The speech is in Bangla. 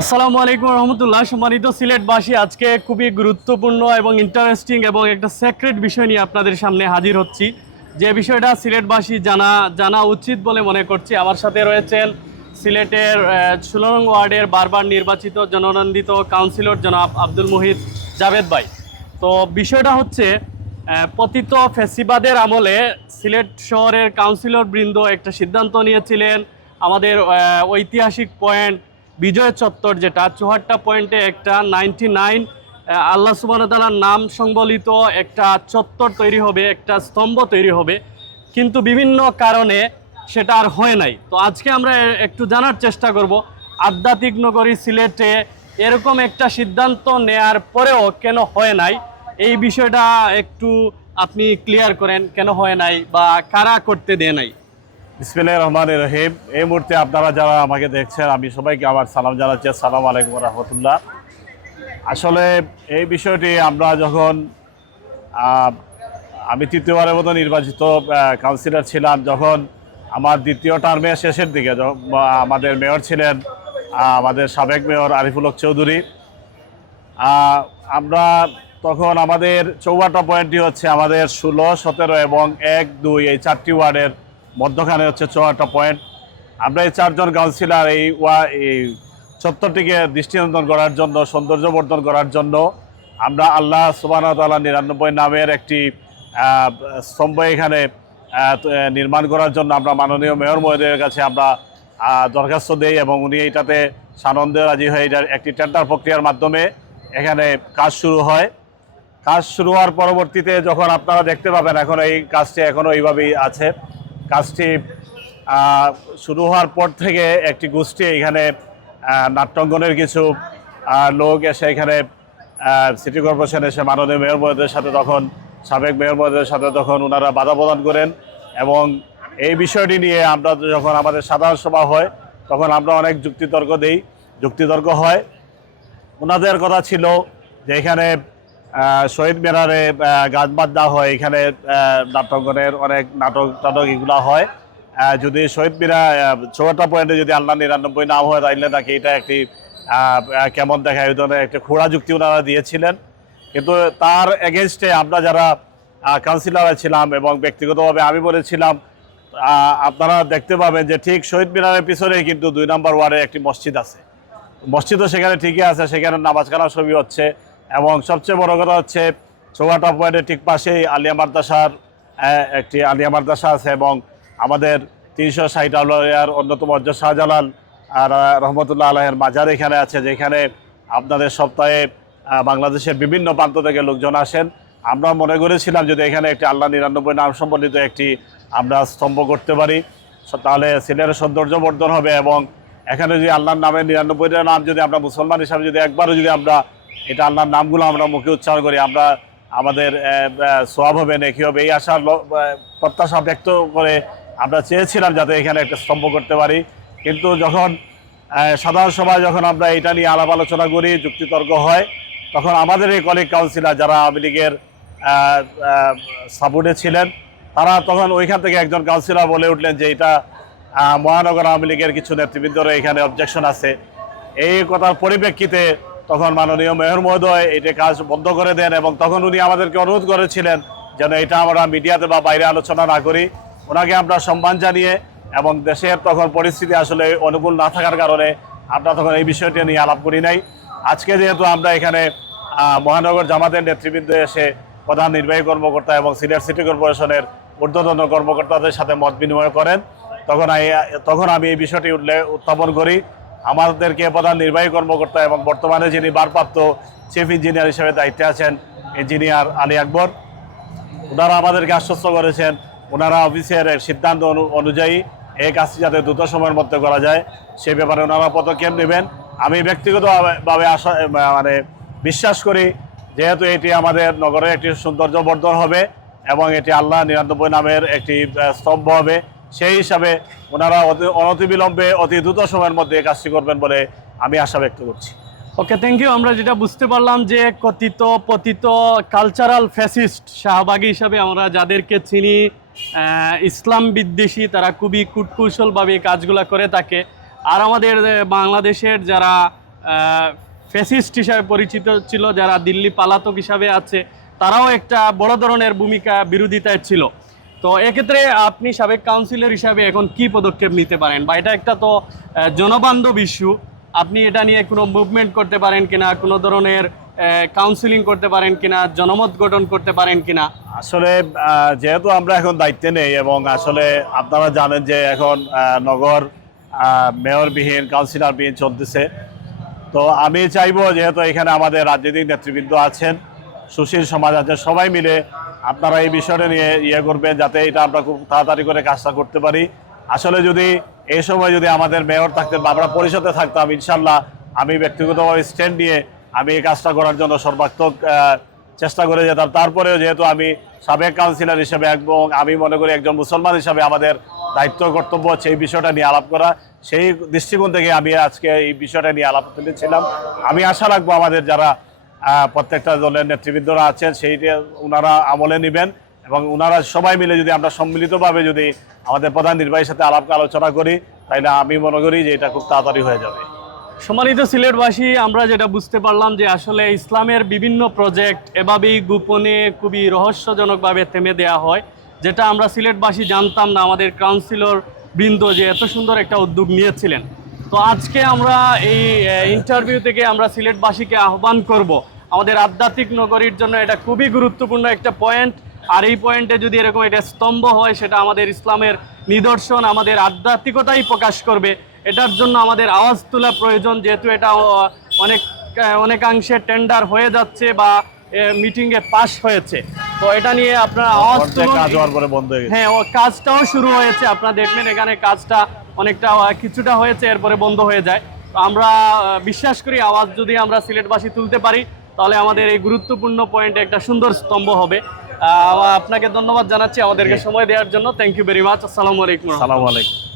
আসসালামু আলাইকুম রহমতুল্লাহ। সম্মানিত সিলেটবাসী, আজকে খুবই গুরুত্বপূর্ণ এবং ইন্টারেস্টিং এবং একটা সেক্রেট বিষয় নিয়ে আপনাদের সামনে হাজির হচ্ছি। যে বিষয়টা সিলেটবাসী জানা জানা উচিত বলে মনে করছি। আমার সাথে রয়েছেন সিলেটের নং ওয়ার্ডের বারবার নির্বাচিত জননন্দিত কাউন্সিলর জনাব আব্দুল মুহিত জাভেদ ভাই। তো বিষয়টা হচ্ছে পতিত ফেসিবাদের আমলে সিলেট শহরের কাউন্সিলর বৃন্দ একটা সিদ্ধান্ত নিয়েছিলেন। আমাদের ঐতিহাসিক পয়েন্ট বিজয় চত্বর যেটা চুহাট্টা পয়েন্টে একটা নাইনটি নাইন আল্লাহ সুবাহতালার নাম সংবলিত একটা চত্বর তৈরি হবে, একটা স্তম্ভ তৈরি হবে। কিন্তু বিভিন্ন কারণে সেটা আর হয় নাই। তো আজকে আমরা একটু জানার চেষ্টা করব, আধ্যাত্মিক নগরী সিলেটে এরকম একটা সিদ্ধান্ত নেয়ার পরেও কেন হয় নাই? এই বিষয়টা একটু আপনি ক্লিয়ার করেন, কেন হয় নাই বা কারা করতে দেয় নাই? বিসমিল্লাহির রহমান রহিম। এই মুহূর্তে আপনারা যারা আমাকে দেখছেন, আমি সবাইকে আমার সালাম জানাচ্ছি। সালাম আলাইকুম রহমতুল্লাহ। আসলে এই বিষয়টি আমরা যখন আমি তৃতীয়বারের মতো নির্বাচিত কাউন্সিলর ছিলাম, যখন আমার দ্বিতীয় টার্মের শেষের দিকে আমাদের মেয়র ছিলেন আমাদের সাবেক মেয়র আরিফুল হক চৌধুরী আমরা তখন আমাদের চৌবাটা পয়েন্টটি হচ্ছে আমাদের ষোলো, সতেরো এবং এক, দুই এই চারটি ওয়ার্ডের মধ্যখানে হচ্ছে চৌয়াটা পয়েন্ট। আমরা এই চারজন কাউন্সিলর এই ওয়া, এই চত্বরটিকে দৃষ্টিনন্দন করার জন্য, সৌন্দর্যবর্ধন করার জন্য আমরা আল্লাহ সুবাহ তাল্লাহ নিরানব্বই নামের একটি স্তম্ভ এখানে নির্মাণ করার জন্য আমরা মাননীয় মেয়র মহোদয়ের কাছে আমরা দরখাস্ত দেই এবং উনি এইটাতে সানন্দে রাজি হয়ে এটার একটি টেন্ডার প্রক্রিয়ার মাধ্যমে এখানে কাজ শুরু হয়। কাজ শুরু হওয়ার পরবর্তীতে যখন আপনারা দেখতে পাবেন, এখন এই কাজটি এখনও এইভাবেই আছে। কাজটি শুরু হওয়ার পর থেকে একটি গোষ্ঠী এখানে নাট্যাঙ্গনের কিছু লোক এসে এখানে সিটি কর্পোরেশন এসে মাননীয় মেয়র মহোদয়ের সাথে তখন, সাবেক মেয়র মহোদয়ের সাথে তখন ওনারা বাধা প্রদান করেন এবং এই বিষয়টি নিয়ে আমরা যখন আমাদের সাধারণ সভা হয়, তখন আমরা অনেক যুক্তিতর্ক দেই, যুক্তিতর্ক হয়। ওনাদের কথা ছিল যে এখানে শহীদ মিনারে গাছ বাদ্যা হয়, এখানে নাটকের অনেক নাটক টাটক এগুলো হয়। যদি শহীদ মিনার চৌহাট্টা পয়েন্টে যদি আল্লাহ নিরানব্বই নাম হয় তাইলে নাকি এটা একটি কেমন দেখায় ওই ধরনের একটা খোড়া যুক্তি ওনারা দিয়েছিলেন। কিন্তু তার এগেনস্টে আমরা যারা কাউন্সিলর ছিলাম এবং ব্যক্তিগতভাবে আমি বলেছিলাম আপনারা দেখতে পাবেন যে ঠিক শহীদ মিনারের পিছনে কিন্তু দুই নম্বর ওয়ার্ডে একটি মসজিদ আছে। মসজিদও সেখানে ঠিকই আছে, সেখানে নামাজ কালাম ছবি হচ্ছে। এবং সবচেয়ে বড় কথা হচ্ছে, চৌহাটা পয়েন্টের ঠিক পাশেই আলিয়া মাদ্রাসার একটি আলিয়া মাদ্রাসা আছে এবং আমাদের তিনশো ষাট আউলিয়ার অন্যতম অজ্জ শাহজালাল আর রহমতুল্লাহ আলহের মাজার এখানে আছে, যেখানে আপনাদের সপ্তাহে বাংলাদেশের বিভিন্ন প্রান্ত থেকে লোকজন আসেন। আমরা মনে করেছিলাম যদি এখানে একটি আল্লাহ নিরানব্বই নাম সম্বলিত একটি আমরা স্তম্ভ করতে পারি তাহলে সিলেটের সৌন্দর্য বর্ধন হবে এবং এখানে যদি আল্লাহর নামে নিরানব্বইটা নাম যদি আমরা মুসলমান হিসাবে যদি একবারও যদি আমরা এটা আল্লাহর নামগুলো আমরা মুখে উচ্চারণ করি। আমরা আমাদের সোয়াব হবে, নেকি হবে, এই আশার প্রত্যাশা ব্যক্ত করে আমরা চেয়েছিলাম যাতে এখানে একটা স্তম্ভ করতে পারি। কিন্তু যখন সাধারণ সভায় যখন আমরা এটা নিয়ে আলাপ আলোচনা করি, যুক্তিতর্ক হয়, তখন আমাদের এই কলিগ কাউন্সিলর যারা আওয়ামী লীগের সাপোর্টে ছিলেন, তারা তখন ওইখান থেকে একজন কাউন্সিলর বলে উঠলেন যে এটা মহানগর আওয়ামী লীগের কিছু নেতৃবৃন্দর এখানে অবজেকশন আছে। এই কথার পরিপ্রেক্ষিতে তখন মাননীয় মেয়র মহোদয় এটা কাজ বন্ধ করে দেন এবং তখন উনি আমাদেরকে অনুরোধ করেছিলেন যেন এটা আমরা মিডিয়াতে বা বাইরে আলোচনা না করি। ওনাকে আমরা সম্মান জানিয়ে এবং দেশের তখন পরিস্থিতি আসলে অনুকূল না থাকার কারণে আমরা তখন এই বিষয়টি নিয়ে আলাপ করি নাই। আজকে যেহেতু আমরা এখানে মহানগর জামাতের নেতৃবৃন্দ এসে প্রধান নির্বাহী কর্মকর্তা এবং সিনিয়র সিটি কর্পোরেশনের ঊর্ধ্বতন কর্মকর্তাদের সাথে মত বিনিময় করেন। তখন তখন আমি এই বিষয়টি উল্লেখ উত্থাপন করি। আমাদেরকে প্রধান নির্বাহী কর্মকর্তা এবং বর্তমানে যিনি ভারপ্রাপ্ত চিফ ইঞ্জিনিয়ার হিসেবে দায়িত্বে আছেন ইঞ্জিনিয়ার আলী আকবর। ওনারা আমাদেরকে আশ্বস্ত করেছেন, ওনারা অফিসের সিদ্ধান্ত অনু- অনুযায়ী এই কাজটি যাতে দ্রুত সময়ের মধ্যে করা যায়। সে ব্যাপারে ওনারা পদক্ষেপ নেবেন। আমি ব্যক্তিগতভাবে আশা মানে বিশ্বাস করি, যেহেতু এটি আমাদের নগরের একটি সৌন্দর্য বর্ধন হবে এবং এটি আল্লাহ নিরানব্বই নামের একটি স্তম্ভ হবে। সেই হিসাবে ওনারা অনতিবিলম্বে অতি দ্রুত সময়ের মধ্যে কাজটি করবেন বলে আমি আশা ব্যক্ত করছি। ওকে থ্যাংক ইউ আমরা যেটা বুঝতে পারলাম যে কথিত পতিত কালচারাল ফ্যাসিস্ট শাহবাগী হিসাবে আমরা যাদেরকে চিনি ইসলাম বিদ্বেষী, তারা খুবই কূটকৌশলভাবে কাজগুলো করে থাকে। আর আমাদের বাংলাদেশের যারা ফেসিস্ট হিসাবে পরিচিত ছিল, যারা দিল্লি পালাতক হিসাবে আছে, তারাও একটা বড় ধরনের ভূমিকা বিরোধিতায় ছিল। তো এক্ষেত্রে আপনি সাবেক কাউন্সিলর হিসাবে এখন কি পদক্ষেপ নিতে পারেন? বা এটা একটা তো জনবান্ধব ইস্যু আপনি এটা নিয়ে কোনো মুভমেন্ট করতে পারেন কিনা, কোনো ধরনের কাউন্সিলিং করতে পারেন কিনা, জনমত গঠন করতে পারেন কিনা? আসলে যেহেতু আমরা এখন দায়িত্বে নেই এবং আসলে আপনারা জানেন যে এখন নগর মেয়রবিহীন কাউন্সিলরবিহীন চলতেছে। তো আমি চাইব যেহেতু এখানে আমাদের রাজনৈতিক নেতৃবৃন্দ আছেন, সুশীল সমাজ আছে সবাই মিলে আপনারা এই বিষয়টা নিয়ে ইয়ে করবেন যাতে এটা আমরা খুব তাড়াতাড়ি করে কাজটা করতে পারি। আসলে যদি এই সময় যদি আমাদের মেয়র থাকতেন বা আমরা পরিষদে থাকতাম ইনশাল্লাহ আমি ব্যক্তিগতভাবে স্ট্যান্ড নিয়ে আমি এই কাজটা করার জন্য সর্বাত্মক চেষ্টা করে যেতাম। তারপরেও যেহেতু আমি সাবেক কাউন্সিলর হিসেবে এবং আমি মনে করি একজন মুসলমান হিসাবে আমাদের দায়িত্ব, কর্তব্য হচ্ছে এই বিষয়টা নিয়ে আলাপ করা। সেই দৃষ্টিকোণ থেকে আমি আজকে এই বিষয়টা নিয়ে আলাপ তুলেছিলাম। আমি আশা রাখব আমাদের যারা প্রত্যেকটা দলের নেতৃবৃন্দরা আছেন, সেইটা ওনারা আমলে নেবেন এবং ওনারা সবাই মিলে যদি আমরা সম্মিলিতভাবে যদি আমাদের প্রধান নির্বাহীর সাথে আলাপ আলোচনা করি তাহলে আমি মনে করি যে এটা খুব তাড়াতাড়ি হয়ে যাবে। সম্মানিত সিলেটবাসী, আমরা যেটা বুঝতে পারলাম যে আসলে ইসলামের বিভিন্ন প্রজেক্ট এভাবেই গোপনে খুবই রহস্যজনকভাবে থেমে দেওয়া হয়, যেটা আমরা সিলেটবাসী জানতাম না, আমাদের কাউন্সিলর বৃন্দ যে এত সুন্দর একটা উদ্যোগ নিয়েছিলেন। তো আজকে আমরা এই ইন্টারভিউ থেকে আমরা সিলেটবাসীকে আহ্বান করব আমাদের আধ্যাত্মিক নগরীর জন্য এটা খুবই গুরুত্বপূর্ণ একটা পয়েন্ট আর এই পয়েন্টে যদি এরকম একটা স্তম্ভ হয় সেটা আমাদের ইসলামের নিদর্শন আমাদের আধ্যাত্মিকতাই প্রকাশ করবে। এটার জন্য আমাদের আওয়াজ তোলা প্রয়োজন যেহেতু এটা অনেক অনেকাংশে টেন্ডার হয়ে যাচ্ছে বা মিটিংয়ে পাস হয়েছে। তো এটা নিয়ে আপনারা আওয়াজ তুলুন। হয়ে ও কাজটাও শুরু হয়েছে। আপনারা দেখবেন এখানে কাজটা অনেকটা কিছুটা হয়েছে এরপরে বন্ধ হয়ে যায়। তো আমরা বিশ্বাস করি আওয়াজ যদি আমরা সিলেটবাসী তুলতে পারি তাহলে আমাদের এই গুরুত্বপূর্ণ পয়েন্টে একটা সুন্দর স্তম্ভ হবে। আহ, আপনাকে ধন্যবাদ জানাচ্ছি আমাদেরকে সময় দেওয়ার জন্য। থ্যাংক ইউ ভেরি মাচ আসসালামু আলাইকুম। আসসালামু আলাইকুম।